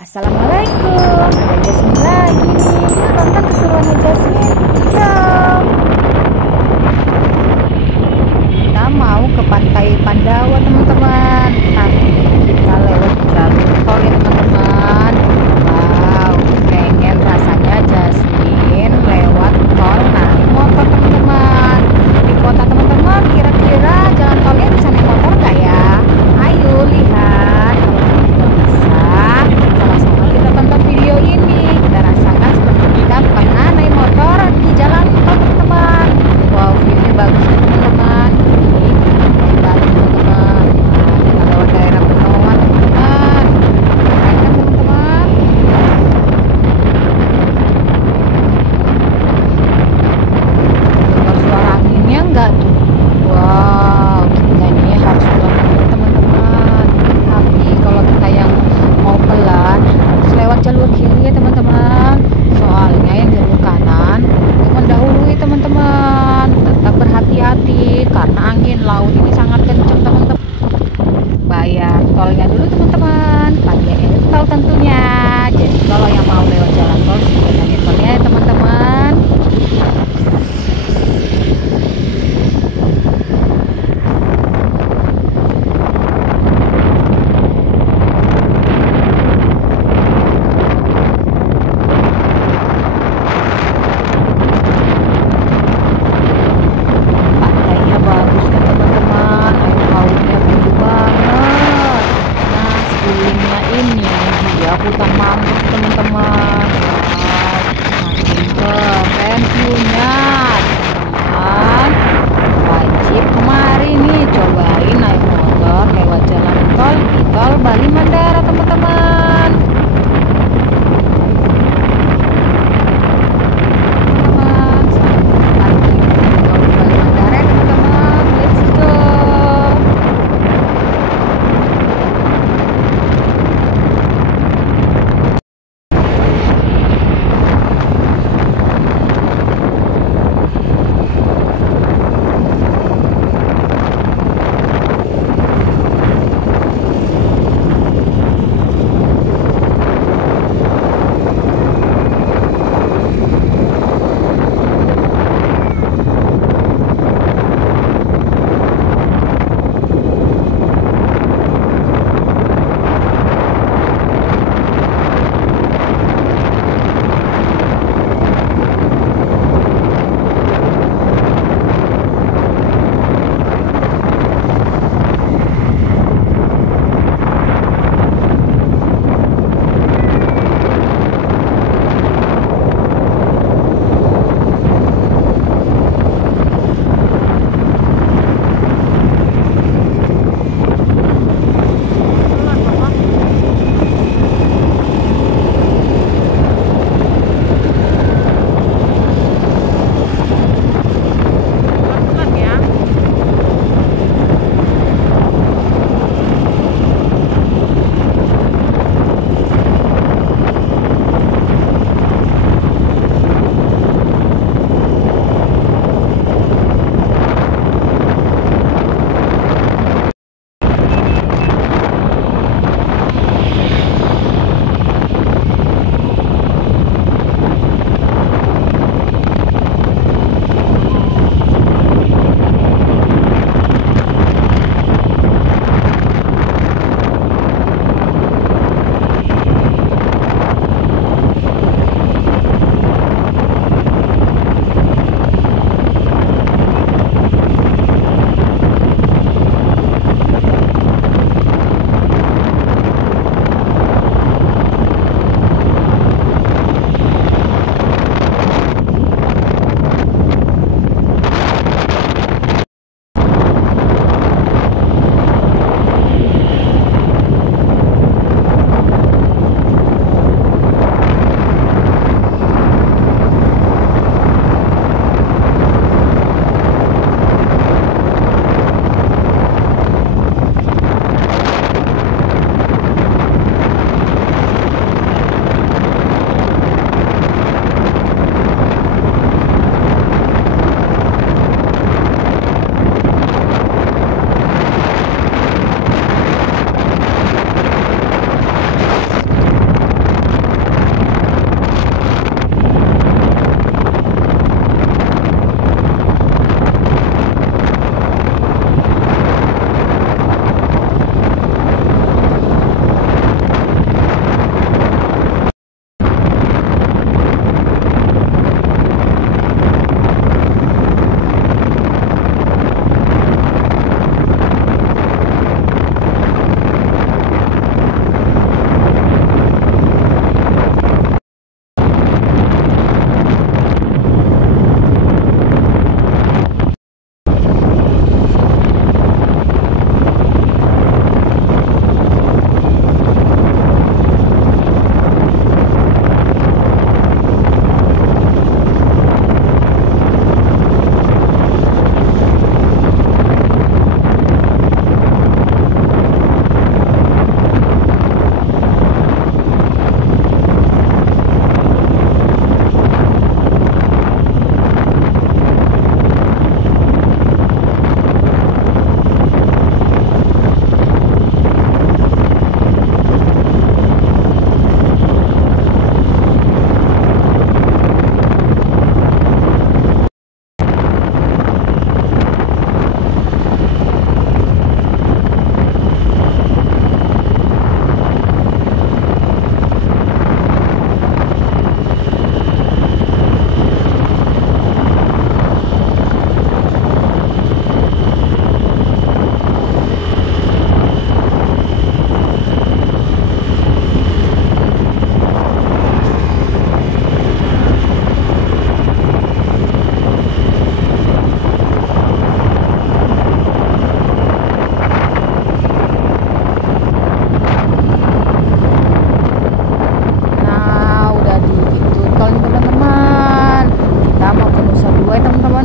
Assalamualaikum, ada Jasmine lagi nih. Yuk nonton keseruannya Jasmine. Yuk. Kita mau ke Pantai Pandawa teman-teman. Tapi kita lewat jalur tol ya teman-teman. Wow, pengen rasanya Jasmine lewat tol naik motor teman-teman. Di kota teman-teman, kira-kira jalan tolnya bisa naik motor nggak ya? Ayo lihat. Kalau bisa, sama-sama kita tonton video ini. Kita rasakan seperti kita pernah naik motor di jalan tol teman-teman. Wow, view-nya bagus ya teman-teman. Ini keren banget teman-teman. Nah, kita lewat daerah Benoa teman-teman. Keren kan teman-teman? Dengar suara anginnya enggak tuh? Wow, kita ini harus pelan teman-teman. Tapi kalau kita yang mau pelan harus lewat jalur kiri ya teman-teman. Soalnya yang jalur kanan itu mendahului teman-teman. Tetap berhati-hati karena angin laut ini sangat kencang teman-teman. Bayar tolnya dulu teman-teman, pakai e-tol tentunya. Jadi kalau yang mau lewat jalan tol sebenarnya tolnya ya teman-teman. Pantainya bagus kan teman-teman, air lautnya biru banget. Nah, sekelilingnya ini dia hutan mangrove teman-teman. Wow, makin keren view-nya teman-teman. Wajib kemari nih cobain naik motor lewat jalan tol di tol Bali Mandara teman-teman.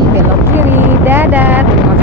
belok kiri. Dadah, terima